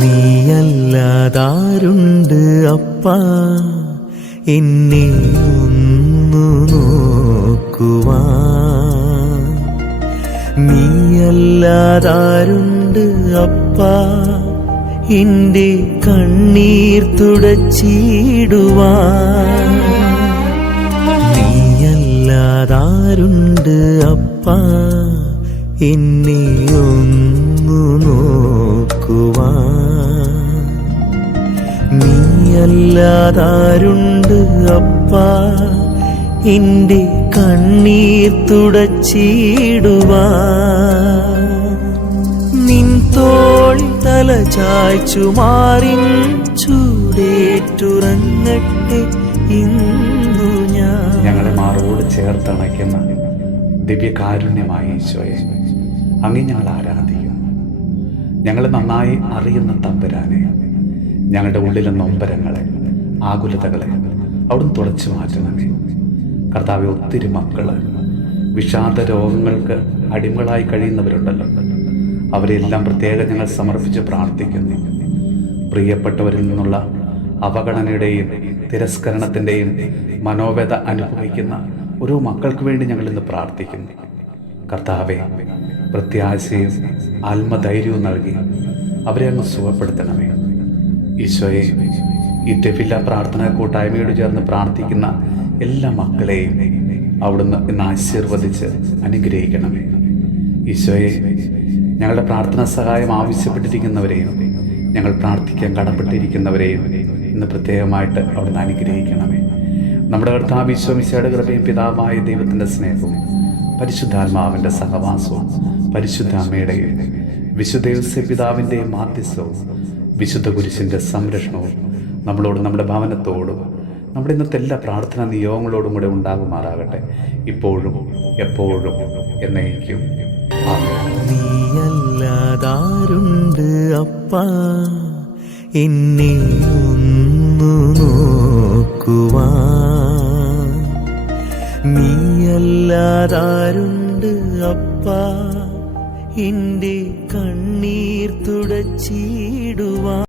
നീയല്ലാതാരുണ്ട് അപ്പാ എന്നെ ഒന്നു നോക്കുവാൻ? നീയല്ലാതാരുണ്ട് അപ്പാ എന്റെ കണ്ണീർ തുടച്ചിടുവാൻ? നീയല്ലാതാരുണ്ട് അപ്പാ എന്നെ ഒന്നു നോക്കുവാൻ? നീയല്ലാതാരുണ്ട് അപ്പാ എന്റെ കണ്ണീർ തുടച്ചിടുവാൻ? നിൻ തോളിൽ തല ചായ്ച്ചു മാറിൻ ചൂടേറ്റുറങ്ങട്ടെ ഇന്നു ഞാൻ. ഞങ്ങളെ മാറോട് ചേർത്തണയ്ക്കുന്ന ദിവ്യകാരുണ്യമായ ഈശോയെ, അങ്ങ് ഞങ്ങൾ ആരാധിക്കും. ഞങ്ങളെ നന്നായി അറിയുന്ന തമ്പുരാനെ, ഞങ്ങളുടെ ഉള്ളിലെ നൊമ്പരങ്ങളെ, ആകുലതകളെ അവിടുന്ന് തുളച്ചു മാറ്റണമേ. കർത്താവെ, ഒത്തിരി മക്കള് വിഷാദ രോഗങ്ങൾക്ക് അടിമകളായി കഴിയുന്നവരുണ്ടല്ലോ. അവരെല്ലാം പ്രത്യേകം ഞങ്ങൾ സമർപ്പിച്ച് പ്രാർത്ഥിക്കുന്നു. പ്രിയപ്പെട്ടവരിൽ നിന്നുള്ള അവഗണനയുടെയും തിരസ്കരണത്തിൻ്റെയും മനോവേദന അനുഭവിക്കുന്ന ഓരോ മക്കൾക്ക് വേണ്ടി ഞങ്ങൾ ഇന്ന് പ്രാർത്ഥിക്കുന്നു. കർത്താവെ, പ്രത്യാശയും ആത്മധൈര്യവും നൽകി അവരെ അങ്ങ് സുഖപ്പെടുത്തണമേ. ഈശോയെ, ഈ ടെഫില്ല പ്രാർത്ഥനാ കൂട്ടായ്മയോട് ചേർന്ന് പ്രാർത്ഥിക്കുന്ന എല്ലാ മക്കളെയും അവിടുന്ന് ഇന്ന് ആശീർവദിച്ച് അനുഗ്രഹിക്കണമേ. ഈശോയെ, ഞങ്ങളുടെ പ്രാർത്ഥനാ സഹായം ആവശ്യപ്പെട്ടിരിക്കുന്നവരെയും ഞങ്ങൾ പ്രാർത്ഥിക്കാൻ കടപ്പെട്ടിരിക്കുന്നവരെയും ഇന്ന് പ്രത്യേകമായിട്ട് അവിടുന്ന് അനുഗ്രഹിക്കണമേ. നമ്മുടെ കർത്താവ് ഈശോ മിശിഹായുടെ കൃപയും പിതാവായ ദൈവത്തിൻ്റെ സ്നേഹവും പരിശുദ്ധാത്മാവിൻ്റെ സഹവാസവും പരിശുദ്ധ അമ്മയുടെയും വിശുദ്ധ യോസേപ്പ് പിതാവിൻ്റെയും മാധ്യസ്ഥവും വിശുദ്ധ കുരിശിൻ്റെ സംരക്ഷണവും നമ്മളോടും നമ്മുടെ ഭവനത്തോടും നമ്മുടെ ഇന്നത്തെ എല്ലാ പ്രാർത്ഥനാ നിയോഗങ്ങളോടും കൂടെ ഉണ്ടാകുമാറാകട്ടെ, ഇപ്പോഴും എപ്പോഴും എന്നേക്കും. നീയല്ലാതാരുണ്ട് അപ്പാ എന്നെ ഒന്നു നോക്കുവാൻ? നീയല്ലാതാരുണ്ട് അപ്പാ എന്റെ കണ്ണീർ തുടച്ചിടുവാൻ?